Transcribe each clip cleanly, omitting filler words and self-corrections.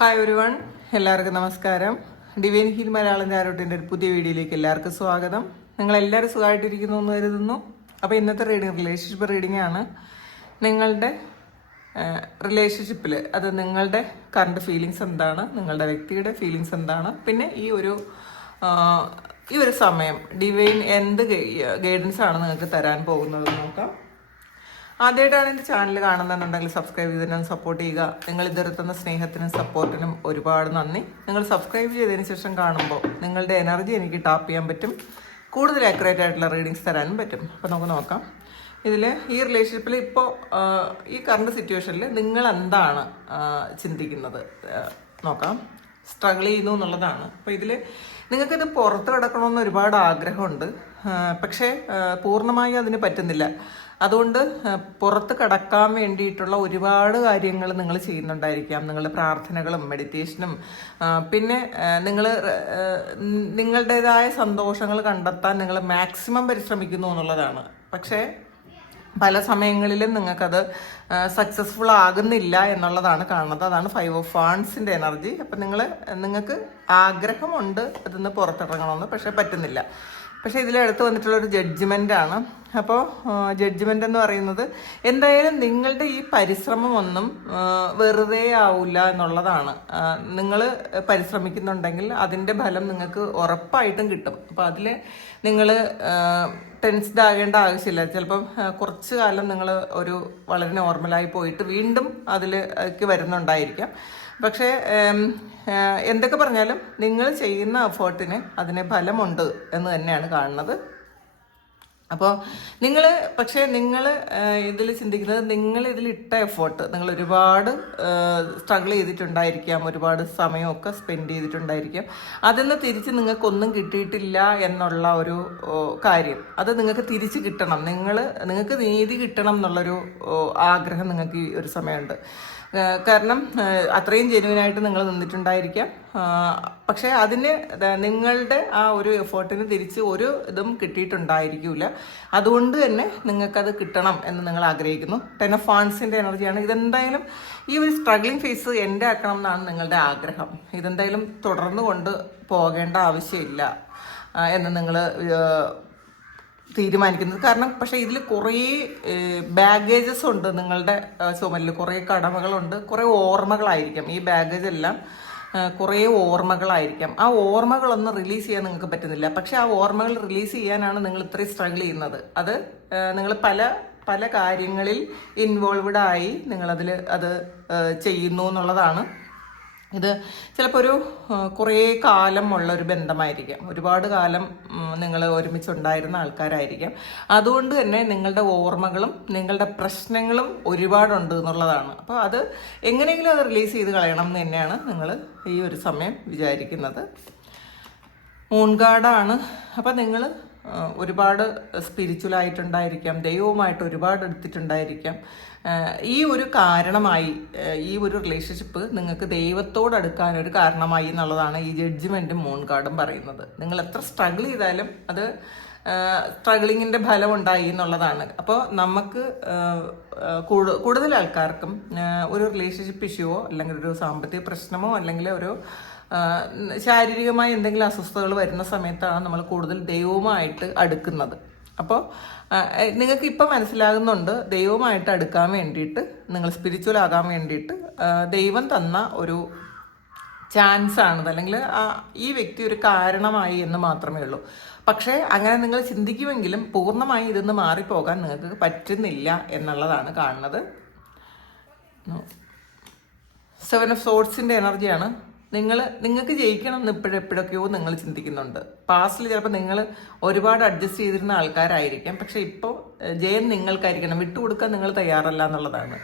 Hi ഒരുവൺ, എല്ലാവർക്കും നമസ്കാരം. Divine heal Malayalam ചാരോട്ടിൻ്റെ ഒരു പുതിയ വീഡിയോയിലേക്ക് എല്ലാവർക്കും സ്വാഗതം. നിങ്ങളെല്ലാവരും സുഖമായിട്ടിരിക്കുന്നു എന്ന് കരുതുന്നു. അപ്പോൾ ഇന്നത്തെ റീഡിങ് റിലേഷൻഷിപ്പ് റീഡിംഗ് ആണ്. നിങ്ങളുടെ റിലേഷൻഷിപ്പിൽ അത് നിങ്ങളുടെ കറണ്ട് ഫീലിങ്സ് എന്താണ്, നിങ്ങളുടെ വ്യക്തിയുടെ ഫീലിങ്സ് എന്താണ്, പിന്നെ ഈ ഒരു സമയം ഡിവൈൻ എന്ത് ഗൈഡൻസ് ആണ് നിങ്ങൾക്ക് തരാൻ പോകുന്നത് നോക്കാം. ആദ്യമായിട്ടാണ് എൻ്റെ ചാനൽ കാണുന്നുണ്ടെങ്കിൽ സബ്സ്ക്രൈബ് ചെയ്തതിനും സപ്പോർട്ട് ചെയ്യുക. നിങ്ങൾ ഇതുവരെത്തുന്ന സ്നേഹത്തിനും സപ്പോർട്ടിനും ഒരുപാട് നന്ദി. നിങ്ങൾ സബ്സ്ക്രൈബ് ചെയ്തതിന് ശേഷം കാണുമ്പോൾ നിങ്ങളുടെ എനർജി എനിക്ക് ടാപ്പ് ചെയ്യാൻ പറ്റും, കൂടുതൽ ആക്യുറേറ്റ് ആയിട്ടുള്ള റീഡിങ്സ് തരാനും പറ്റും. അപ്പോൾ നമുക്ക് നോക്കാം. ഇതിൽ ഈ റിലേഷൻഷിപ്പിൽ ഇപ്പോൾ ഈ കറണ്ട് സിറ്റുവേഷനിൽ നിങ്ങൾ എന്താണ് ചിന്തിക്കുന്നത് നോക്കാം. സ്ട്രഗിൾ ചെയ്യുന്നു എന്നുള്ളതാണ്. അപ്പോൾ ഇതിൽ നിങ്ങൾക്കിത് പുറത്ത് കിടക്കണമെന്ന് ഒരുപാട് ആഗ്രഹമുണ്ട്, പക്ഷേ പൂർണ്ണമായി അതിന് പറ്റുന്നില്ല. അതുകൊണ്ട് പുറത്ത് കടക്കാൻ വേണ്ടിയിട്ടുള്ള ഒരുപാട് കാര്യങ്ങൾ നിങ്ങൾ ചെയ്യുന്നുണ്ടായിരിക്കാം. നിങ്ങളുടെ പ്രാർത്ഥനകളും മെഡിറ്റേഷനും പിന്നെ നിങ്ങളുടേതായ സന്തോഷങ്ങൾ കണ്ടെത്താൻ നിങ്ങൾ മാക്സിമം പരിശ്രമിക്കുന്നു എന്നുള്ളതാണ്. പക്ഷേ പല സമയങ്ങളിലും നിങ്ങൾക്കത് സക്സസ്ഫുൾ ആകുന്നില്ല എന്നുള്ളതാണ് കാണുന്നത്. അതാണ് 5 ഓഫ് വാണ്ട്സിൻ്റെ എനർജി. അപ്പം നിങ്ങൾക്ക് ആഗ്രഹമുണ്ട് അതിന്ന് പുറത്തിറങ്ങണമെന്ന്, പക്ഷേ പറ്റുന്നില്ല. പക്ഷേ ഇതിലെടുത്ത് വന്നിട്ടുള്ളൊരു ജഡ്ജ്മെൻ്റാണ്. അപ്പോൾ ജഡ്ജ്മെൻ്റ് എന്ന് പറയുന്നത് എന്തായാലും നിങ്ങളുടെ ഈ പരിശ്രമമൊന്നും വെറുതെ ആവില്ല എന്നുള്ളതാണ്. നിങ്ങൾ പരിശ്രമിക്കുന്നുണ്ടെങ്കിൽ അതിൻ്റെ ഫലം നിങ്ങൾക്ക് ഉറപ്പായിട്ടും കിട്ടും. അപ്പോൾ അതിൽ നിങ്ങൾ ടെൻസ്ഡ് ആകേണ്ട ആവശ്യമില്ല. ചിലപ്പം കുറച്ച് കാലം നിങ്ങൾ വളരെ നോർമലായി പോയിട്ട് വീണ്ടും അതിലേക്ക് വരുന്നുണ്ടായിരിക്കാം. പക്ഷേ എന്തൊക്കെ പറഞ്ഞാലും നിങ്ങൾ ചെയ്യുന്ന എഫേർട്ടിന് അതിന് ഫലമുണ്ട് എന്ന് തന്നെയാണ് കാണുന്നത്. അപ്പോൾ നിങ്ങൾ ഇതിൽ ചിന്തിക്കുന്നത് നിങ്ങൾ ഇതിലിട്ട എഫേർട്ട്, നിങ്ങൾ ഒരുപാട് സ്ട്രഗിൾ ചെയ്തിട്ടുണ്ടായിരിക്കാം, ഒരുപാട് സമയമൊക്കെ സ്പെൻഡ് ചെയ്തിട്ടുണ്ടായിരിക്കാം. അതിൽ തിരിച്ച് നിങ്ങൾക്കൊന്നും കിട്ടിയിട്ടില്ല എന്നുള്ള ഒരു കാര്യം, അത് നിങ്ങൾക്ക് തിരിച്ച് കിട്ടണം, നിങ്ങൾക്ക് നീതി കിട്ടണം എന്നുള്ളൊരു ആഗ്രഹം നിങ്ങൾക്ക് ഈ ഒരു സമയമുണ്ട്. കാരണം അത്രയും ജെന്യുവനായിട്ട് നിങ്ങൾ നിന്നിട്ടുണ്ടായിരിക്കാം. പക്ഷേ അതിന് നിങ്ങളുടെ ആ ഒരു എഫേർട്ടിന് തിരിച്ച് ഒരു ഇതും കിട്ടിയിട്ടുണ്ടായിരിക്കില്ല. അതുകൊണ്ട് തന്നെ നിങ്ങൾക്കത് കിട്ടണം എന്ന് നിങ്ങൾ ആഗ്രഹിക്കുന്നു. 10 ഓഫ് വാണ്ട്സിൻ്റെ എനർജിയാണ്. ഇതെന്തായാലും ഈ ഒരു സ്ട്രഗ്ലിംഗ് ഫേസ് എൻ്റെ ആക്കണം എന്നാണ് നിങ്ങളുടെ ആഗ്രഹം. ഇതെന്തായാലും തുടർന്ന് കൊണ്ട് പോകേണ്ട ആവശ്യമില്ല എന്ന് നിങ്ങൾ തീരുമാനിക്കുന്നത്. കാരണം പക്ഷേ ഇതിൽ കുറേ ബാഗേജസ് ഉണ്ട്, നിങ്ങളുടെ ചുമലിൽ കുറേ കടമകളുണ്ട്, കുറേ ഓർമ്മകളായിരിക്കാം. ഈ ബാഗേജ് എല്ലാം കുറേ ഓർമ്മകളായിരിക്കാം. ആ ഓർമ്മകളൊന്നും റിലീസ് ചെയ്യാൻ നിങ്ങൾക്ക് പറ്റുന്നില്ല. പക്ഷെ ആ ഓർമ്മകൾ റിലീസ് ചെയ്യാനാണ് നിങ്ങൾ ഇത്രയും സ്ട്രഗിൾ ചെയ്യുന്നത്. അത് നിങ്ങൾ പല കാര്യങ്ങളിൽ ഇൻവോൾവ്ഡ് ആയി നിങ്ങളതിൽ അത് ചെയ്യുന്നു എന്നുള്ളതാണ്. ഇത് ചിലപ്പോൾ കുറേ കാലമുള്ള ഒരു ബന്ധമായിരിക്കാം, ഒരുപാട് കാലം നിങ്ങൾ ഒരുമിച്ചുണ്ടായിരുന്ന ആൾക്കാരായിരിക്കാം. അതുകൊണ്ട് തന്നെ നിങ്ങളുടെ ഓർമ്മകളും നിങ്ങളുടെ പ്രശ്നങ്ങളും ഒരുപാടുണ്ട് എന്നുള്ളതാണ്. അപ്പോൾ അത് എങ്ങനെയെങ്കിലും അത് റിലീസ് ചെയ്ത് കളയണം എന്ന് തന്നെയാണ് നിങ്ങൾ ഈ ഒരു സമയം വിചാരിക്കുന്നത്. മൂൺ ഗാർഡാണ്. അപ്പോൾ നിങ്ങൾ ഒരുപാട് സ്പിരിച്വലായിട്ടുണ്ടായിരിക്കാം, ദൈവവുമായിട്ട് ഒരുപാട് എടുത്തിട്ടുണ്ടായിരിക്കാം. ഈ ഒരു കാരണമായി, ഈ ഒരു റിലേഷൻഷിപ്പ് നിങ്ങൾക്ക് ദൈവത്തോടടുക്കാൻ ഒരു കാരണമായി എന്നുള്ളതാണ് ഈ ജഡ്ജ്മെൻറ്റും മൂൺ കാർഡും പറയുന്നത്. നിങ്ങൾ എത്ര സ്ട്രഗിൾ ചെയ്താലും അത് സ്ട്രഗിളിങ്ങിൻ്റെ ഫലം ഉണ്ടായി എന്നുള്ളതാണ്. അപ്പോൾ നമുക്ക് കൂടുതൽ ആൾക്കാർക്കും ഒരു റിലേഷൻഷിപ്പ് ഇഷ്യൂവോ അല്ലെങ്കിൽ ഒരു സാമ്പത്തിക പ്രശ്നമോ അല്ലെങ്കിൽ ഒരു ശാരീരികമായി എന്തെങ്കിലും അസ്വസ്ഥതകൾ വരുന്ന സമയത്താണ് നമ്മൾ കൂടുതൽ ദൈവവുമായിട്ട് അടുക്കുന്നത്. അപ്പോൾ നിങ്ങൾക്ക് ഇപ്പം മനസ്സിലാകുന്നുണ്ട്, ദൈവവുമായിട്ട് അടുക്കാൻ വേണ്ടിയിട്ട്, നിങ്ങൾ സ്പിരിച്വൽ ആകാൻ വേണ്ടിയിട്ട് ദൈവം തന്ന ഒരു ചാൻസ് ആണത്, അല്ലെങ്കിൽ ഈ വ്യക്തി ഒരു കാരണമായി എന്ന് മാത്രമേ ഉള്ളൂ. പക്ഷേ അങ്ങനെ നിങ്ങൾ ചിന്തിക്കുമെങ്കിലും പൂർണ്ണമായി ഇതൊന്ന് മാറിപ്പോകാൻ നിങ്ങൾക്ക് പറ്റുന്നില്ല എന്നുള്ളതാണ് കാണുന്നത്. 7 ഓഫ് സോർഡ്സിൻ്റെ എനർജിയാണ്. നിങ്ങൾക്ക് ജയിക്കണം എന്ന് എപ്പോഴൊക്കെയോ നിങ്ങൾ ചിന്തിക്കുന്നുണ്ട്. പാസ്റ്റിൽ ചിലപ്പോൾ നിങ്ങൾ ഒരുപാട് അഡ്ജസ്റ്റ് ചെയ്തിരുന്ന ആൾക്കാരായിരിക്കാം. പക്ഷെ ഇപ്പോൾ ജയം നിങ്ങൾക്കായിരിക്കണം, വിട്ടുകൊടുക്കാൻ നിങ്ങൾ തയ്യാറല്ല എന്നുള്ളതാണ്.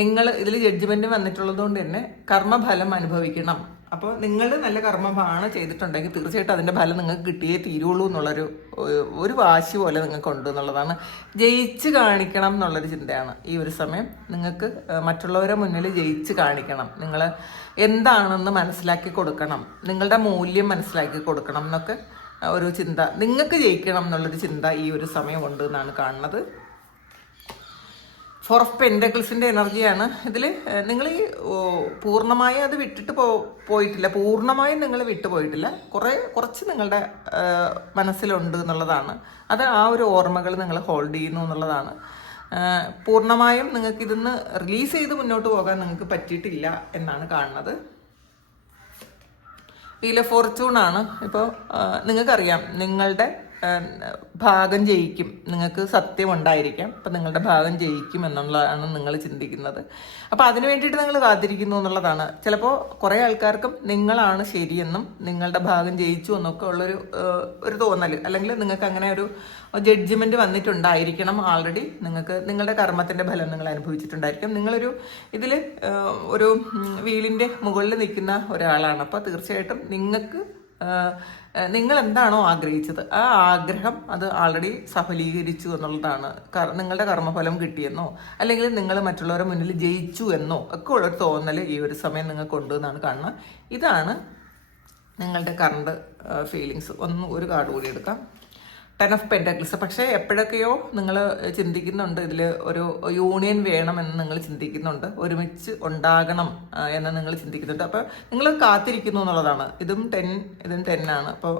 നിങ്ങൾ ഇതിൽ ജഡ്ജ്മെൻറ്റ് വന്നിട്ടുള്ളത് കൊണ്ട് തന്നെ കർമ്മഫലം അനുഭവിക്കണം. അപ്പോൾ നിങ്ങൾ നല്ല കർമ്മമാണ് ചെയ്തിട്ടുണ്ടെങ്കിൽ തീർച്ചയായിട്ടും അതിൻ്റെ ഫലം നിങ്ങൾക്ക് കിട്ടിയേ തീരുള്ളൂ എന്നുള്ളൊരു വാശി പോലെ നിങ്ങൾക്കുണ്ട് എന്നുള്ളതാണ്. ജയിച്ച് കാണിക്കണം എന്നുള്ളൊരു ചിന്തയാണ് ഈ ഒരു സമയം. നിങ്ങൾക്ക് മറ്റുള്ളവരെ മുന്നിൽ ജയിച്ച് കാണിക്കണം, നിങ്ങൾ എന്താണെന്ന് മനസ്സിലാക്കി കൊടുക്കണം, നിങ്ങളുടെ മൂല്യം മനസ്സിലാക്കി കൊടുക്കണം എന്നൊക്കെ ഒരു ചിന്ത, നിങ്ങൾക്ക് ജയിക്കണം എന്നുള്ളൊരു ചിന്ത ഈ ഒരു സമയം ഉണ്ട് എന്നാണ് കാണുന്നത്. ഫോർ ഓഫ് പെൻഡക്കിൾസിൻ്റെ എനർജിയാണ് ഇതിൽ. നിങ്ങൾ ഈ പൂർണ്ണമായി അത് വിട്ടിട്ട് പോയിട്ടില്ല, പൂർണ്ണമായും നിങ്ങൾ വിട്ടു പോയിട്ടില്ല, കുറച്ച് നിങ്ങളുടെ മനസ്സിലുണ്ട് എന്നുള്ളതാണ്. അത് ആ ഒരു ഓർമ്മകൾ നിങ്ങൾ ഹോൾഡ് ചെയ്യുന്നു എന്നുള്ളതാണ്. പൂർണ്ണമായും നിങ്ങൾക്ക് ഇതിന്ന് റിലീസ് ചെയ്ത് മുന്നോട്ട് പോകാൻ നിങ്ങൾക്ക് പറ്റിയിട്ടില്ല എന്നാണ് കാണുന്നത്. വീൽ ഓഫ് ഫോർച്യൂൺ ആണ്. ഇപ്പോൾ നിങ്ങൾക്കറിയാം നിങ്ങളുടെ ഭാഗം ജയിക്കും, നിങ്ങൾക്ക് സത്യം ഉണ്ടായിരിക്കാം, അപ്പം നിങ്ങളുടെ ഭാഗം ജയിക്കും എന്നുള്ളതാണ് നിങ്ങൾ ചിന്തിക്കുന്നത്. അപ്പോൾ അതിന് വേണ്ടിയിട്ട് നിങ്ങൾ കാത്തിരിക്കുന്നു എന്നുള്ളതാണ്. ചിലപ്പോൾ കുറേ ആൾക്കാർക്കും നിങ്ങളാണ് ശരിയെന്നും നിങ്ങളുടെ ഭാഗം ജയിച്ചു എന്നൊക്കെ ഉള്ളൊരു ഒരു തോന്നൽ, അല്ലെങ്കിൽ നിങ്ങൾക്ക് അങ്ങനെ ഒരു ജഡ്ജ്മെൻറ്റ് വന്നിട്ടുണ്ടായിരിക്കണം. ആൾറെഡി നിങ്ങൾക്ക് നിങ്ങളുടെ കർമ്മത്തിൻ്റെ ഫലം നിങ്ങൾ അനുഭവിച്ചിട്ടുണ്ടായിരിക്കും. നിങ്ങളൊരു ഇതിൽ ഒരു വീലിൻ്റെ മുകളിൽ നിൽക്കുന്ന ഒരാളാണ്. അപ്പോൾ തീർച്ചയായിട്ടും നിങ്ങൾ എന്താണോ ആഗ്രഹിച്ചത് ആ ആഗ്രഹം അത് ആൾറെഡി സഫലീകരിച്ചു എന്നുള്ളതാണ്. നിങ്ങളുടെ കർമ്മഫലം കിട്ടിയെന്നോ അല്ലെങ്കിൽ നിങ്ങൾ മറ്റുള്ളവരുടെ മുന്നിൽ ജയിച്ചു എന്നോ ഒക്കെ ഉള്ളൊരു തോന്നൽ ഈ ഒരു സമയം നിങ്ങൾക്കുണ്ട് എന്നാണ് കാണുന്നത്. ഇതാണ് നിങ്ങളുടെ കറണ്ട് ഫീലിങ്സ്. ഒരു കാർഡ് കൂടി എടുക്കാം. 10 ഓഫ് പെൻറ്റക്കിൾസ്. പക്ഷേ എപ്പോഴൊക്കെയോ നിങ്ങൾ ചിന്തിക്കുന്നുണ്ട് ഇതിൽ ഒരു യൂണിയൻ വേണമെന്ന് നിങ്ങൾ ചിന്തിക്കുന്നുണ്ട്, ഒരുമിച്ച് ഉണ്ടാകണം എന്ന് നിങ്ങൾ ചിന്തിക്കുന്നുണ്ട്. അപ്പോൾ നിങ്ങൾ കാത്തിരിക്കുന്നു എന്നുള്ളതാണ്. ഇതും 10 ആണ്. അപ്പോൾ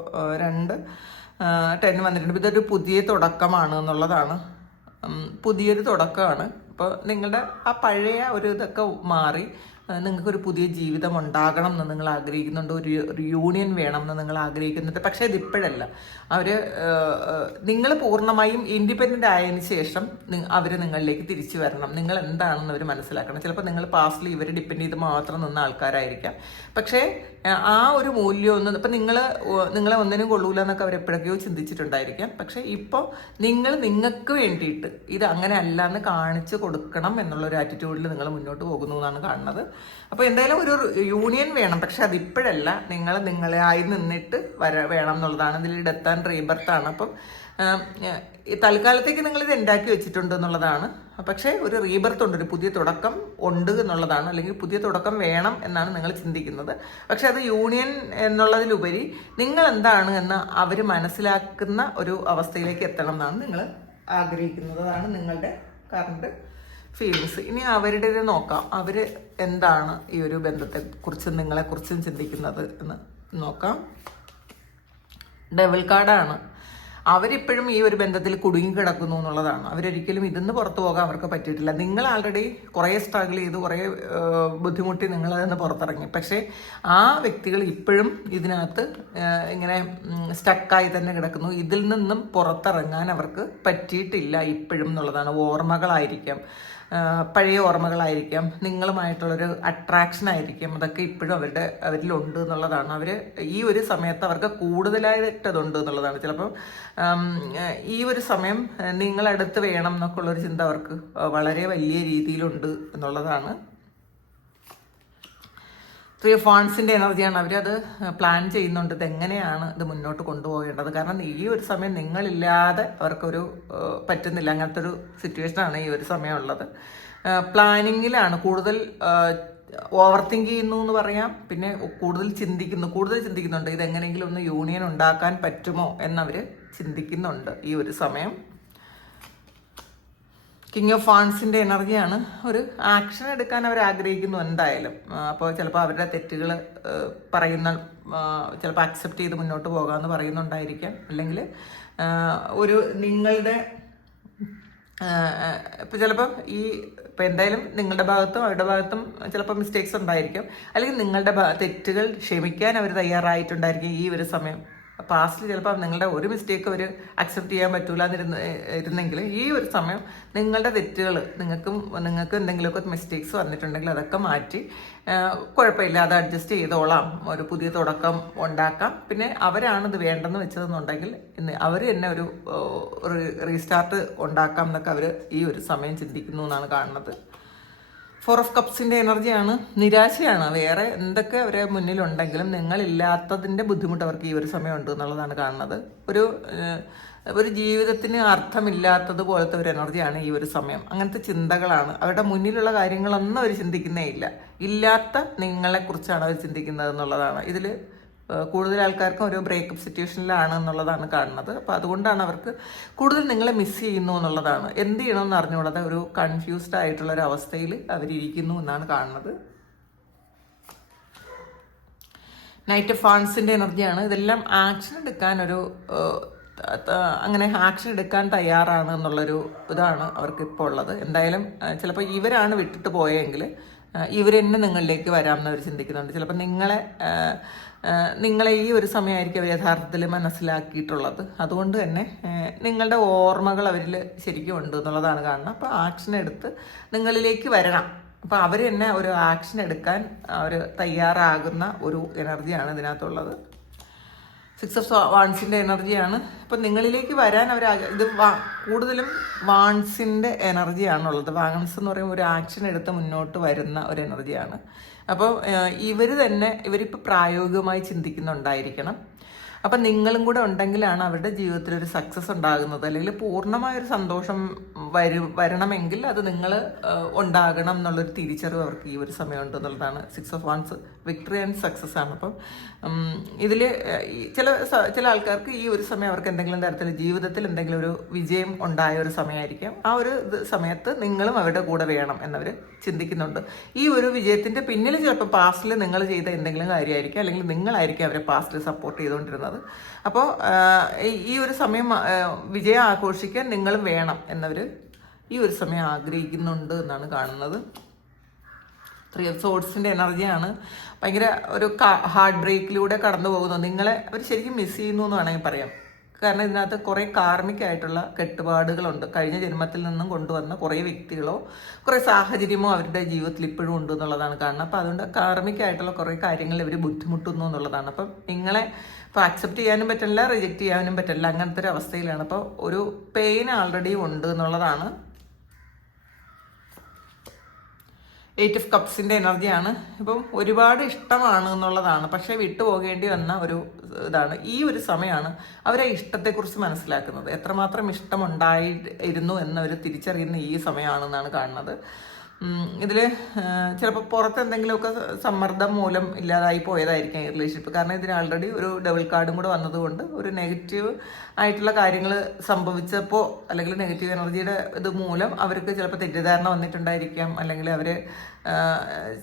10 വന്നിട്ടുണ്ട്. ഇതൊരു പുതിയ തുടക്കമാണ് എന്നുള്ളതാണ്. പുതിയൊരു തുടക്കമാണ്. അപ്പോൾ നിങ്ങളുടെ ആ പഴയ ഒരു ഇതൊക്കെ മാറി നിങ്ങൾക്കൊരു പുതിയ ജീവിതം ഉണ്ടാകണം എന്ന് നിങ്ങൾ ആഗ്രഹിക്കുന്നുണ്ട്, ഒരു യൂണിയൻ വേണം എന്ന് നിങ്ങൾ ആഗ്രഹിക്കുന്നുണ്ട്. പക്ഷേ ഇതിപ്പോഴല്ല. നിങ്ങൾ പൂർണ്ണമായും ഇൻഡിപെൻഡൻ്റ് ആയതിനു ശേഷം അവർ നിങ്ങളിലേക്ക് തിരിച്ചു വരണം. നിങ്ങൾ എന്താണെന്ന് അവർ മനസ്സിലാക്കണം. ചിലപ്പോൾ നിങ്ങൾ പാസ്റ്റിൽ ഇവർ ഡിപ്പെൻഡ് ചെയ്ത് മാത്രം നിന്ന ആൾക്കാരായിരിക്കാം. പക്ഷേ ആ ഒരു മൂല്യമൊന്നും ഇപ്പം നിങ്ങളെ ഒന്നിനും കൊള്ളൂല എന്നൊക്കെ അവരെപ്പോഴൊക്കെയോ ചിന്തിച്ചിട്ടുണ്ടായിരിക്കാം. പക്ഷേ ഇപ്പോൾ നിങ്ങൾക്ക് വേണ്ടിയിട്ട് ഇത് അങ്ങനെ അല്ല എന്ന് കാണിച്ചു കൊടുക്കണം എന്നുള്ളൊരു ആറ്റിറ്റ്യൂഡിൽ നിങ്ങൾ മുന്നോട്ട് പോകുന്നു എന്നാണ് കാണുന്നത്. അപ്പോൾ എന്തായാലും ഒരു യൂണിയൻ വേണം. പക്ഷെ അതിപ്പോഴല്ല, നിങ്ങളായി നിന്നിട്ട് വേണം എന്നുള്ളതാണ്. ഇതിൽ ഡെത്ത് ആൻഡ് റീബർത്താണ്. അപ്പം തൽക്കാലത്തേക്ക് നിങ്ങളിത് ഉണ്ടാക്കി വെച്ചിട്ടുണ്ട് എന്നുള്ളതാണ്. പക്ഷേ ഒരു റീബർത്ത് ഉണ്ട്, ഒരു പുതിയ തുടക്കം ഉണ്ട് എന്നുള്ളതാണ്. അല്ലെങ്കിൽ പുതിയ തുടക്കം വേണം എന്നാണ് നിങ്ങൾ ചിന്തിക്കുന്നത്. പക്ഷെ അത് യൂണിയൻ എന്നുള്ളതിലുപരി നിങ്ങൾ എന്താണ് എന്ന് അവർ മനസ്സിലാക്കുന്ന ഒരു അവസ്ഥയിലേക്ക് എത്തണം എന്നാണ് നിങ്ങൾ ആഗ്രഹിക്കുന്നത്. അതാണ് നിങ്ങളുടെ കറണ്ട് ഫീലിങ്സ്. ഇനി അവരുടെ നോക്കാം. അവർ എന്താണ് ഈ ഒരു ബന്ധത്തെക്കുറിച്ചും നിങ്ങളെക്കുറിച്ചും ചിന്തിക്കുന്നത് എന്ന് നോക്കാം. ഡെവിൾ കാർഡാണ്. അവരിപ്പോഴും ഈ ഒരു ബന്ധത്തിൽ കുടുങ്ങി കിടക്കുന്നു എന്നുള്ളതാണ്. അവരൊരിക്കലും ഇതിന്ന് പുറത്തു പോകാൻ അവർക്ക് പറ്റിയിട്ടില്ല. നിങ്ങൾ ആൾറെഡി കുറേ സ്ട്രഗിൾ ചെയ്ത് കുറേ ബുദ്ധിമുട്ടി നിങ്ങൾ അതിന് പുറത്തിറങ്ങി. പക്ഷേ ആ വ്യക്തികൾ ഇപ്പോഴും ഇതിനകത്ത് ഇങ്ങനെ സ്റ്റക്കായി തന്നെ കിടക്കുന്നു. ഇതിൽ നിന്നും പുറത്തിറങ്ങാൻ അവർക്ക് പറ്റിയിട്ടില്ല ഇപ്പോഴും എന്നുള്ളതാണ്. ഓർമ്മകളായിരിക്കാം, പഴയ ഓർമ്മകളായിരിക്കാം, നിങ്ങളുമായിട്ടുള്ളൊരു അട്രാക്ഷൻ ആയിരിക്കും. അതൊക്കെ ഇപ്പോഴും അവരിലുണ്ട് എന്നുള്ളതാണ്. അവർ ഈ ഒരു സമയത്ത് അവർക്ക് കൂടുതലായിട്ടതുണ്ട് എന്നുള്ളതാണ്. ചിലപ്പം ഈ ഒരു സമയം നിങ്ങളടുത്ത് വേണം എന്നൊക്കെ ഉള്ളൊരു ചിന്ത അവർക്ക് വളരെ വലിയ രീതിയിലുണ്ട് എന്നുള്ളതാണ്. 3 ഓഫ് വാണ്ട്സിൻ്റെ എനർജിയാണ്. അവരത് പ്ലാൻ ചെയ്യുന്നുണ്ട്, ഇതെങ്ങനെയാണ് ഇത് മുന്നോട്ട് കൊണ്ടുപോകേണ്ടത്. കാരണം ഈ ഒരു സമയം നിങ്ങളില്ലാതെ അവർക്കൊരു പറ്റുന്നില്ല. അങ്ങനത്തെ ഒരു സിറ്റുവേഷനാണ് ഈ ഒരു സമയം ഉള്ളത്. പ്ലാനിങ്ങിലാണ് കൂടുതൽ. ഓവർ തിങ്ക് ചെയ്യുന്നു എന്ന് പറയാം. പിന്നെ കൂടുതൽ ചിന്തിക്കുന്നുണ്ട്. ഇതെങ്ങനെയെങ്കിലും ഒന്ന് യൂണിയൻ ഉണ്ടാക്കാൻ പറ്റുമോ എന്നവർ ചിന്തിക്കുന്നുണ്ട് ഈ ഒരു സമയം. കിങ് ഓഫ് വാണ്ട്സിൻ്റെ എനർജിയാണ്. ഒരു ആക്ഷൻ എടുക്കാൻ അവർ ആഗ്രഹിക്കുന്നു എന്തായാലും. അപ്പോൾ ചിലപ്പോൾ അവരുടെ തെറ്റുകൾ ചിലപ്പോൾ അക്സെപ്റ്റ് ചെയ്ത് മുന്നോട്ട് പോകാമെന്ന് പറയുന്നുണ്ടായിരിക്കാം. അല്ലെങ്കിൽ ഒരു നിങ്ങളുടെ ഇപ്പം ചിലപ്പം ഇപ്പം എന്തായാലും നിങ്ങളുടെ ഭാഗത്തും അവരുടെ ഭാഗത്തും ചിലപ്പോൾ മിസ്റ്റേക്സ് ഉണ്ടായിരിക്കും. അല്ലെങ്കിൽ നിങ്ങളുടെ തെറ്റുകൾ ക്ഷമിക്കാൻ അവർ തയ്യാറായിട്ടുണ്ടായിരിക്കും ഈ ഒരു സമയം. പാസ്റ്റിൽ ചിലപ്പോൾ നിങ്ങളുടെ ഒരു മിസ്റ്റേക്ക് അവർ അക്സെപ്റ്റ് ചെയ്യാൻ പറ്റൂലെന്നിരുന്നെങ്കിൽ ഈ ഒരു സമയം നിങ്ങളുടെ തെറ്റുകൾ നിങ്ങൾക്ക് എന്തെങ്കിലുമൊക്കെ മിസ്റ്റേക്സ് വന്നിട്ടുണ്ടെങ്കിൽ അതൊക്കെ മാറ്റി കുഴപ്പമില്ല, അത് അഡ്ജസ്റ്റ് ചെയ്തോളാം, ഒരു പുതിയ തുടക്കം ഉണ്ടാക്കാം. പിന്നെ അവരാണിത് വേണ്ടെന്ന് വെച്ചതെന്നുണ്ടെങ്കിൽ അവർ തന്നെ ഒരു റീസ്റ്റാർട്ട് ഉണ്ടാക്കാം എന്നൊക്കെ അവർ ഈ ഒരു സമയം ചിന്തിക്കുന്നു എന്നാണ് കാണുന്നത്. 4 ഓഫ് കപ്സിൻ്റെ എനർജിയാണ്. നിരാശയാണ്. വേറെ എന്തൊക്കെ അവരെ മുന്നിലുണ്ടെങ്കിലും നിങ്ങളില്ലാത്തതിൻ്റെ ബുദ്ധിമുട്ട് അവർക്ക് ഈ ഒരു സമയം ഉണ്ട് എന്നുള്ളതാണ് കാണുന്നത്. ഒരു ജീവിതത്തിന് അർത്ഥമില്ലാത്തതുപോലത്തെ ഒരു എനർജിയാണ് ഈ ഒരു സമയം. അങ്ങനത്തെ ചിന്തകളാണ്. അവരുടെ മുന്നിലുള്ള കാര്യങ്ങളൊന്നും അവർ ചിന്തിക്കുന്നേ ഇല്ല. ഇല്ലാത്ത നിങ്ങളെക്കുറിച്ചാണ് അവർ ചിന്തിക്കുന്നത് എന്നുള്ളതാണ്. ഇതിൽ കൂടുതൽ ആൾക്കാർക്കും ഒരു ബ്രേക്കപ്പ് സിറ്റുവേഷനിലാണ് എന്നുള്ളതാണ് കാണുന്നത്. അപ്പോൾ അതുകൊണ്ടാണ് അവർക്ക് കൂടുതൽ നിങ്ങളെ മിസ് ചെയ്യുന്നു എന്നുള്ളതാണ്. എന്ത് ചെയ്യണമെന്ന് അറിഞ്ഞുകൂടാതെ ഒരു കൺഫ്യൂസ്ഡ് ആയിട്ടുള്ള ഒരു അവസ്ഥയിൽ അവരിയ്ക്കുന്നു എന്നാണ് കാണുന്നത്. നൈറ്റ് ഓഫ് വാൻസിൻ്റെ എനർജിയാണ്. ഇതെല്ലാം ആക്ഷൻ എടുക്കാനൊരു അങ്ങനെ ആക്ഷൻ എടുക്കാൻ തയ്യാറാണ് എന്നുള്ളൊരു ഇതാണ് അവർക്ക് ഇപ്പോൾ ഉള്ളത്. എന്തായാലും ചിലപ്പോൾ ഇവരാണ് വിട്ടിട്ട് പോയെങ്കിൽ ഇവർ തന്നെ നിങ്ങളിലേക്ക് വരാമെന്ന് അവർ ചിന്തിക്കുന്നുണ്ട്. ചിലപ്പോൾ നിങ്ങളെ ഈ ഒരു സമയമായിരിക്കും അവർ യഥാർത്ഥത്തിൽ മനസ്സിലാക്കിയിട്ടുള്ളത്. അതുകൊണ്ട് തന്നെ നിങ്ങളുടെ ഓർമ്മകൾ അവരിൽ ശരിക്കും ഉണ്ട് എന്നുള്ളതാണ് കാണുന്നത്. അപ്പോൾ ആക്ഷൻ എടുത്ത് നിങ്ങളിലേക്ക് വരണം. അപ്പോൾ അവർ തന്നെ ഒരു ആക്ഷൻ എടുക്കാൻ അവർ തയ്യാറാകുന്ന ഒരു എനർജിയാണ് ഇതിനകത്തുള്ളത്. 6 of വാൺസിൻ്റെ എനർജിയാണ്. അപ്പം നിങ്ങളിലേക്ക് വരാൻ അവർ ഇത് കൂടുതലും വാൺസിൻ്റെ എനർജിയാണുള്ളത്. വാൺസ് എന്ന് പറയുമ്പോൾ ഒരു ആക്ഷൻ എടുത്ത് മുന്നോട്ട് വരുന്ന ഒരു എനർജിയാണ്. അപ്പോൾ ഇവരിപ്പോൾ പ്രായോഗികമായി ചിന്തിക്കുന്നുണ്ടായിരിക്കണം. അപ്പം നിങ്ങളും കൂടെ ഉണ്ടെങ്കിലാണ് അവരുടെ ജീവിതത്തിൽ ഒരു സക്സസ് ഉണ്ടാകുന്നത്. അല്ലെങ്കിൽ പൂർണ്ണമായൊരു സന്തോഷം വരണമെങ്കിൽ അത് നിങ്ങൾ ഉണ്ടാകണം എന്നുള്ളൊരു തിരിച്ചറിവ് അവർക്ക് ഈ ഒരു സമയമുണ്ട് എന്നുള്ളതാണ്. 6 of wands victory and success ആണ്. അപ്പം ഇതിൽ ചില ആൾക്കാർക്ക് ഈ ഒരു സമയം അവർക്ക് എന്തെങ്കിലും തരത്തിൽ ജീവിതത്തിൽ എന്തെങ്കിലും ഒരു വിജയം ഉണ്ടായ ഒരു സമയമായിരിക്കാം. ആ ഒരു സമയത്ത് നിങ്ങളും അവരുടെ കൂടെ വേണം എന്നവർ ചിന്തിക്കുന്നുണ്ട്. ഈ ഒരു വിജയത്തിൻ്റെ പിന്നിൽ ചിലപ്പോൾ പാസ്റ്റിൽ നിങ്ങൾ ചെയ്ത എന്തെങ്കിലും കാര്യമായിരിക്കും, അല്ലെങ്കിൽ നിങ്ങളായിരിക്കും അവരെ പാസ്റ്റിൽ സപ്പോർട്ട് ചെയ്തുകൊണ്ടിരുന്നത്. അപ്പോൾ ഈ ഒരു സമയം വിജയം ആഘോഷിക്കാൻ നിങ്ങളും വേണം എന്നവർ ഈ ഒരു സമയം ആഗ്രഹിക്കുന്നുണ്ട് എന്നാണ് കാണുന്നത്. 3 of സോഡ്സിൻ്റെ എനർജിയാണ്. ഭയങ്കര ഒരു ഹാർട്ട് ബ്രേക്കിലൂടെ കടന്നു പോകുന്നു. നിങ്ങളെ അവർ ശരിക്കും മിസ് ചെയ്യുന്നു എന്ന് വേണമെങ്കിൽ പറയാം. കാരണം ഇതിനകത്ത് കുറേ കാർമികമായിട്ടുള്ള കെട്ടുപാടുകളുണ്ട്. കഴിഞ്ഞ ജന്മത്തിൽ നിന്നും കൊണ്ടുവന്ന കുറേ വ്യക്തികളോ കുറേ സാഹചര്യമോ അവരുടെ ജീവിതത്തിൽ ഇപ്പോഴും ഉണ്ട് എന്നുള്ളതാണ് കാണുന്നത്. അപ്പോൾ അതുകൊണ്ട് കാർമികമായിട്ടുള്ള കുറേ കാര്യങ്ങൾ ഇവർ ബുദ്ധിമുട്ടുന്നു എന്നുള്ളതാണ്. അപ്പം നിങ്ങളെ ഇപ്പോൾ അക്സെപ്റ്റ് ചെയ്യാനും പറ്റില്ല, റിജക്റ്റ് ചെയ്യാനും പറ്റില്ല, അങ്ങനത്തെ ഒരു അവസ്ഥയിലാണ്. അപ്പോൾ ഒരു പെയിൻ ആൾറെഡി ഉണ്ട് എന്നുള്ളതാണ്. 8 of കപ്സിൻ്റെ എനർജിയാണ്. ഇപ്പം ഒരുപാട് ഇഷ്ടമാണ് എന്നുള്ളതാണ്, പക്ഷേ വിട്ടുപോകേണ്ടി വന്ന ഒരു ഇതാണ്. ഈ ഒരു സമയമാണ് അവരെ ഇഷ്ടത്തെക്കുറിച്ച് മനസ്സിലാക്കുന്നത്. എത്രമാത്രം ഇഷ്ടമുണ്ടായിരുന്നു എന്നവർ തിരിച്ചറിയുന്ന ഈ സമയമാണെന്നാണ് കാണുന്നത്. ഇതിൽ ചിലപ്പോൾ പുറത്ത് എന്തെങ്കിലുമൊക്കെ സമ്മർദ്ദം മൂലം ഇല്ലാതായി പോയതായിരിക്കും ഈ റിലേഷൻഷിപ്പ്. കാരണം ഇതിന് ആൾറെഡി ഒരു ഡബിൾ കാർഡും കൂടെ വന്നതുകൊണ്ട് ഒരു നെഗറ്റീവ് ആയിട്ടുള്ള കാര്യങ്ങൾ സംഭവിച്ചപ്പോൾ, അല്ലെങ്കിൽ നെഗറ്റീവ് എനർജിയുടെ ഇത് മൂലം അവർക്ക് ചിലപ്പോൾ തെറ്റിദ്ധാരണ വന്നിട്ടുണ്ടായിരിക്കാം, അല്ലെങ്കിൽ അവർ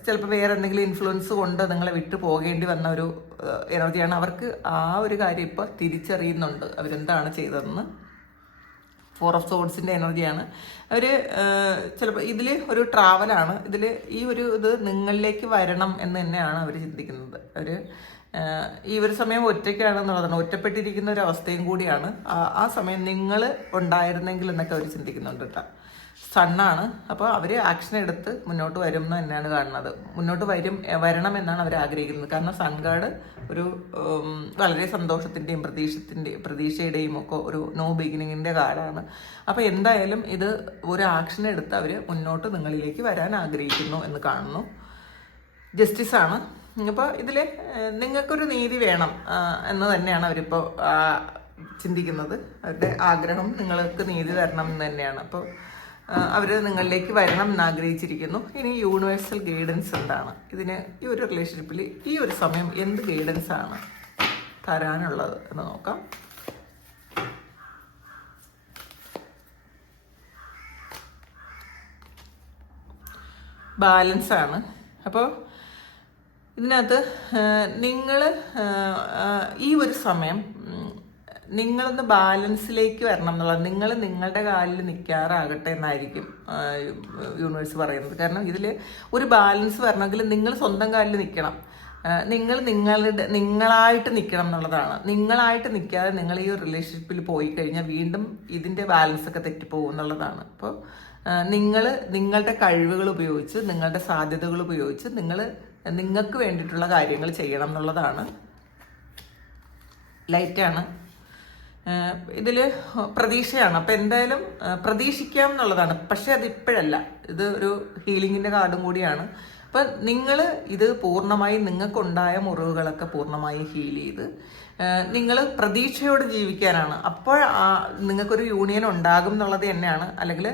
ചിലപ്പോൾ വേറെ എന്തെങ്കിലും ഇൻഫ്ലുവൻസ് കൊണ്ട് നിങ്ങളെ വിട്ടു പോകേണ്ടി വന്ന ഒരു എനർജിയാണ്. അവർക്ക് ആ ഒരു കാര്യം ഇപ്പോൾ തിരിച്ചറിയുന്നുണ്ട് അവരെന്താണ് ചെയ്തതെന്ന്. 4 of സോഡ്സിൻ്റെ എനർജിയാണ്. അവർ ചിലപ്പോൾ ഇതിൽ ഒരു ട്രാവലാണ്. ഇതിൽ ഈ ഒരു ഇത് നിങ്ങളിലേക്ക് വരണം എന്ന് തന്നെയാണ് അവർ ചിന്തിക്കുന്നത്. അവർ ഈ ഒരു സമയം ഒറ്റയ്ക്കാണെന്നുള്ളതാണ്, ഒറ്റപ്പെട്ടിരിക്കുന്ന ഒരു അവസ്ഥയും കൂടിയാണ്. ആ സമയം നിങ്ങൾ ഉണ്ടായിരുന്നെങ്കിൽ എന്നൊക്കെ അവർ ചിന്തിക്കുന്നുണ്ട് കേട്ടോ. സണ്ണാണ്. അപ്പോൾ അവർ ആക്ഷൻ എടുത്ത് മുന്നോട്ട് വരും എന്ന് തന്നെയാണ് കാണുന്നത്. മുന്നോട്ട് വരണം എന്നാണ് അവർ ആഗ്രഹിക്കുന്നത്. കാരണം സൺ കാർഡ് ഒരു വളരെ സന്തോഷത്തിൻ്റെയും പ്രതീക്ഷയുടെയും ഒക്കെ ഒരു നോ ബിഗിനിങ്ങിൻ്റെ കാർഡാണ്. അപ്പോൾ എന്തായാലും ഇത് ഒരു ആക്ഷൻ എടുത്ത് അവർ മുന്നോട്ട് നിങ്ങളിലേക്ക് വരാൻ ആഗ്രഹിക്കുന്നു എന്ന് കാണുന്നു. ജസ്റ്റിസാണ്. അപ്പോൾ ഇതിൽ നിങ്ങൾക്കൊരു നീതി വേണം എന്ന് തന്നെയാണ് അവരിപ്പോൾ ചിന്തിക്കുന്നത്. അവരുടെ ആഗ്രഹം നിങ്ങൾക്ക് നീതി തരണം എന്ന് തന്നെയാണ്. അപ്പോൾ അവർ നിങ്ങളിലേക്ക് വരണം എന്ന് ആഗ്രഹിച്ചിരിക്കുന്നു. ഇനി യൂണിവേഴ്സൽ ഗൈഡൻസ് എന്താണ് ഇതിന്, ഈ ഒരു റിലേഷൻഷിപ്പിൽ ഈ ഒരു സമയം എന്ത് ഗൈഡൻസ് ആണ് തരാനുള്ളത് എന്ന് നോക്കാം. ബാലൻസ് ആണ്. അപ്പോൾ ഇതിനകത്ത് നിങ്ങൾ ഈ ഒരു സമയം നിങ്ങളൊന്ന് ബാലൻസിലേക്ക് വരണം എന്നുള്ളത്, നിങ്ങൾ നിങ്ങളുടെ കാലിൽ നിൽക്കാറാകട്ടെ എന്നായിരിക്കും യൂണിവേഴ്സ് പറയുന്നത്. കാരണം ഇതിൽ ഒരു ബാലൻസ് വരണമെങ്കിൽ നിങ്ങൾ സ്വന്തം കാലിൽ നിൽക്കണം. നിങ്ങൾ നിങ്ങളായിട്ട് നിൽക്കണം എന്നുള്ളതാണ്. നിങ്ങളായിട്ട് നിൽക്കാതെ നിങ്ങൾ ഈ ഒരു റിലേഷൻഷിപ്പിൽ പോയി കഴിഞ്ഞാൽ വീണ്ടും ഇതിൻ്റെ ബാലൻസ് ഒക്കെ തെറ്റിപ്പോകും എന്നുള്ളതാണ്. അപ്പോൾ നിങ്ങളുടെ കഴിവുകൾ ഉപയോഗിച്ച്, നിങ്ങളുടെ സാധ്യതകൾ ഉപയോഗിച്ച് നിങ്ങൾക്ക് വേണ്ടിയിട്ടുള്ള കാര്യങ്ങൾ ചെയ്യണം എന്നുള്ളതാണ്. ലൈറ്റാണ്. ഇതിൽ പ്രതീക്ഷയാണ്. അപ്പം എന്തായാലും പ്രതീക്ഷിക്കാം എന്നുള്ളതാണ്. പക്ഷെ അതിപ്പോഴല്ല, ഇത് ഒരു ഹീലിങ്ങിൻ്റെ കാർഡും കൂടിയാണ്. അപ്പം നിങ്ങൾ ഇത് പൂർണ്ണമായി നിങ്ങൾക്കുണ്ടായ മുറിവുകളൊക്കെ പൂർണ്ണമായി ഹീൽ ചെയ്ത് നിങ്ങൾ പ്രതീക്ഷയോട് ജീവിക്കാനാണ്. അപ്പോൾ നിങ്ങൾക്കൊരു യൂണിയൻ ഉണ്ടാകും എന്നുള്ളത് തന്നെയാണ്. അല്ലെങ്കിൽ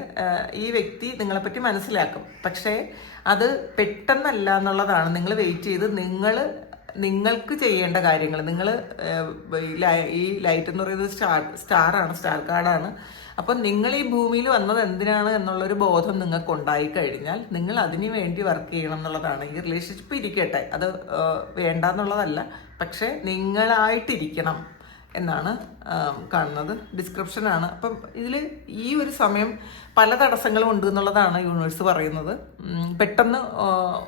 ഈ വ്യക്തി നിങ്ങളെപ്പറ്റി മനസ്സിലാക്കും. പക്ഷേ അത് പെട്ടെന്നല്ല എന്നുള്ളതാണ്. നിങ്ങൾ വെയിറ്റ് ചെയ്ത് നിങ്ങൾക്ക് ചെയ്യേണ്ട കാര്യങ്ങൾ നിങ്ങൾ ഈ ലൈറ്റ് എന്ന് പറയുന്നത് സ്റ്റാറാണ്, സ്റ്റാർ കാർഡാണ്. അപ്പം നിങ്ങൾ ഈ ഭൂമിയിൽ വന്നത് എന്തിനാണ് എന്നുള്ളൊരു ബോധം നിങ്ങൾക്ക് ഉണ്ടായി കഴിഞ്ഞാൽ നിങ്ങൾ അതിന് വേണ്ടി വർക്ക് ചെയ്യണം എന്നുള്ളതാണ്. ഈ റിലേഷൻഷിപ്പ് ഇരിക്കട്ടെ, അത് വേണ്ടെന്നുള്ളതല്ല, പക്ഷെ നിങ്ങളായിട്ടിരിക്കണം എന്നാണ് കാണുന്നത്. ഡിസ്ക്രിപ്ഷനാണ്. അപ്പം ഇതിൽ ഈ ഒരു സമയം പല തടസ്സങ്ങളും ഉണ്ട് എന്നുള്ളതാണ് യൂണിവേഴ്സ് പറയുന്നത്. പെട്ടെന്ന്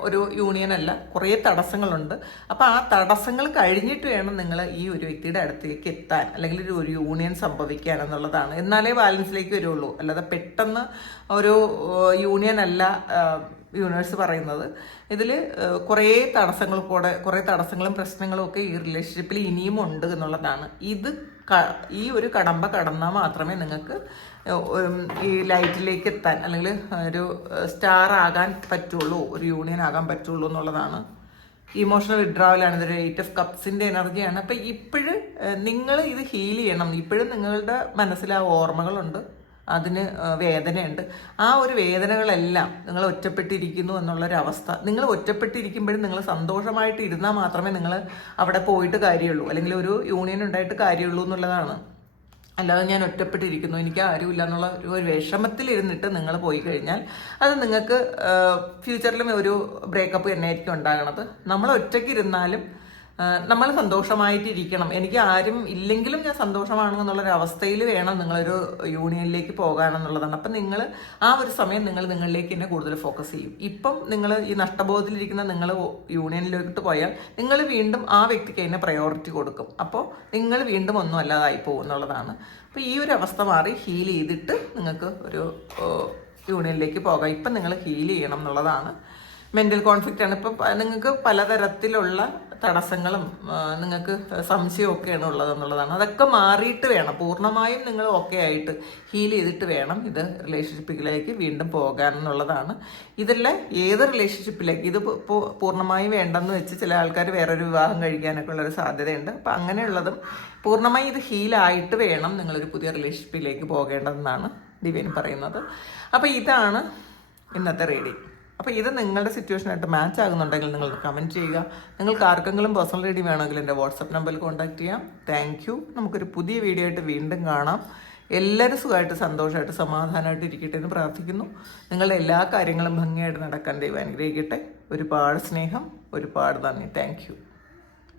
ഒരു യൂണിയൻ അല്ല, കുറേ തടസ്സങ്ങളുണ്ട്. അപ്പം ആ തടസ്സങ്ങൾ കഴിഞ്ഞിട്ട് വേണം നിങ്ങൾ ഈ ഒരു വ്യക്തിയുടെ അടുത്തേക്ക് എത്താൻ, അല്ലെങ്കിൽ ഒരു യൂണിയൻ സംഭവിക്കാൻ എന്നുള്ളതാണ്. എന്നാലേ ബാലൻസിലേക്ക് വരുള്ളൂ. അല്ലാതെ പെട്ടെന്ന് ഒരു യൂണിയൻ അല്ല യൂണിവേഴ്സ് പറയുന്നത്. ഇതിൽ കുറേ തടസ്സങ്ങളും പ്രശ്നങ്ങളും ഒക്കെ ഈ റിലേഷൻഷിപ്പിൽ ഇനിയും ഉണ്ട് എന്നുള്ളതാണ്. ഈ ഒരു കടമ്പ കടന്നാൽ മാത്രമേ നിങ്ങൾക്ക് ഈ ലൈറ്റിലേക്ക് എത്താൻ, അല്ലെങ്കിൽ ഒരു സ്റ്റാർ ആകാൻ പറ്റുള്ളൂ, ഒരു യൂണിയൻ ആകാൻ പറ്റുള്ളൂ എന്നുള്ളതാണ്. ഇമോഷണൽ വിഡ്രാവലാണ്. ഇതൊരു 8 ഓഫ് കപ്സിൻ്റെ എനർജിയാണ്. അപ്പം ഇപ്പോഴും നിങ്ങൾ ഇത് ഹീൽ ചെയ്യണം. ഇപ്പോഴും നിങ്ങളുടെ മനസ്സിൽ ആ ഓർമ്മകളുണ്ട്, അതിന് വേദനയുണ്ട്. ആ ഒരു വേദനകളെല്ലാം നിങ്ങൾ ഒറ്റപ്പെട്ടിരിക്കുന്നു എന്നുള്ളൊരവസ്ഥ. നിങ്ങൾ ഒറ്റപ്പെട്ടിരിക്കുമ്പോഴും നിങ്ങൾ സന്തോഷമായിട്ട് ഇരുന്നാൽ മാത്രമേ നിങ്ങൾ അവിടെ പോയിട്ട് കാര്യമുള്ളൂ, അല്ലെങ്കിൽ ഒരു യൂണിയൻ ഉണ്ടായിട്ട് കാര്യമുള്ളൂ എന്നുള്ളതാണ്. അല്ലാതെ ഞാൻ ഒറ്റപ്പെട്ടിരിക്കുന്നു, എനിക്ക് ആരുമില്ല എന്നുള്ള ഒരു വിഷമത്തിലിരുന്നിട്ട് നിങ്ങൾ പോയി കഴിഞ്ഞാൽ അത് നിങ്ങൾക്ക് ഫ്യൂച്ചറിലും ഒരു ബ്രേക്കപ്പ് തന്നെയായിരിക്കും ഉണ്ടാകണത്. നമ്മൾ ഒറ്റയ്ക്കിരുന്നാലും നമ്മൾ സന്തോഷമായിട്ടിരിക്കണം. എനിക്ക് ആരും ഇല്ലെങ്കിലും ഞാൻ സന്തോഷമാണെന്നുള്ളൊരു അവസ്ഥയിൽ വേണം നിങ്ങളൊരു യൂണിയനിലേക്ക് പോകാനെന്നുള്ളതാണ്. അപ്പം നിങ്ങൾ ആ ഒരു സമയം നിങ്ങളിലേക്ക് തന്നെ കൂടുതൽ ഫോക്കസ് ചെയ്യും. ഇപ്പം നിങ്ങൾ ഈ നഷ്ടബോധത്തിലിരിക്കുന്ന നിങ്ങൾ യൂണിയനിലേക്ക് പോയാൽ നിങ്ങൾ വീണ്ടും ആ വ്യക്തിക്ക് അതിനെ പ്രയോറിറ്റി കൊടുക്കും. അപ്പോൾ നിങ്ങൾ വീണ്ടും ഒന്നും അല്ലാതായി പോകും എന്നുള്ളതാണ്. അപ്പോൾ ഈ ഒരു അവസ്ഥ മാറി ഹീൽ ചെയ്തിട്ട് നിങ്ങൾക്ക് ഒരു യൂണിയനിലേക്ക് പോകാം. ഇപ്പം നിങ്ങൾ ഹീൽ ചെയ്യണം എന്നുള്ളതാണ്. മെൻ്റൽ കോൺഫ്ലിക്റ്റ് ആണ്. ഇപ്പം നിങ്ങൾക്ക് പലതരത്തിലുള്ള തടസ്സങ്ങളും നിങ്ങൾക്ക് സംശയമൊക്കെയാണ് ഉള്ളതെന്നുള്ളതാണ്. അതൊക്കെ മാറിയിട്ട് വേണം, പൂർണ്ണമായും നിങ്ങൾ ഓക്കെ ആയിട്ട് ഹീൽ ചെയ്തിട്ട് വേണം ഇത് റിലേഷൻഷിപ്പിലേക്ക് വീണ്ടും പോകാൻ എന്നുള്ളതാണ്. ഇതെല്ലാം ഏത് റിലേഷൻഷിപ്പിലേക്ക് ഇത് പൂർണ്ണമായും വേണ്ടെന്ന് വെച്ച് ചില ആൾക്കാർ വേറൊരു വിവാഹം കഴിക്കാനൊക്കെ ഉള്ളൊരു സാധ്യതയുണ്ട്. അപ്പം അങ്ങനെയുള്ളതും പൂർണ്ണമായും ഇത് ഹീലായിട്ട് വേണം നിങ്ങളൊരു പുതിയ റിലേഷൻഷിപ്പിലേക്ക് പോകേണ്ടതെന്നാണ് ഡിവൈൻ പറയുന്നത്. അപ്പോൾ ഇതാണ് ഇന്നത്തെ റീഡിങ്. അപ്പോൾ ഇത് നിങ്ങളുടെ സിറ്റുവേഷനായിട്ട് മാച്ച് ആകുന്നുണ്ടെങ്കിൽ നിങ്ങൾ കമൻറ്റ് ചെയ്യുക. നിങ്ങൾക്ക് ആർക്കെങ്കിലും പേഴ്സണൽ റീഡിങ് വേണമെങ്കിൽ എൻ്റെ വാട്സപ്പ് നമ്പറിൽ കോൺടാക്ട് ചെയ്യാം. Thank you. നമുക്കൊരു പുതിയ വീഡിയോ ആയിട്ട് വീണ്ടും കാണാം. എല്ലാവരും സുഖമായിട്ട് സന്തോഷമായിട്ട് സമാധാനമായിട്ട് ഇരിക്കട്ടെ എന്ന് പ്രാർത്ഥിക്കുന്നു. നിങ്ങളുടെ എല്ലാ കാര്യങ്ങളും ഭംഗിയായിട്ട് നടക്കാൻ ദൈവം അനുഗ്രഹിക്കട്ടെ. ഒരുപാട് സ്നേഹം, ഒരുപാട് നന്ദി. Thank you.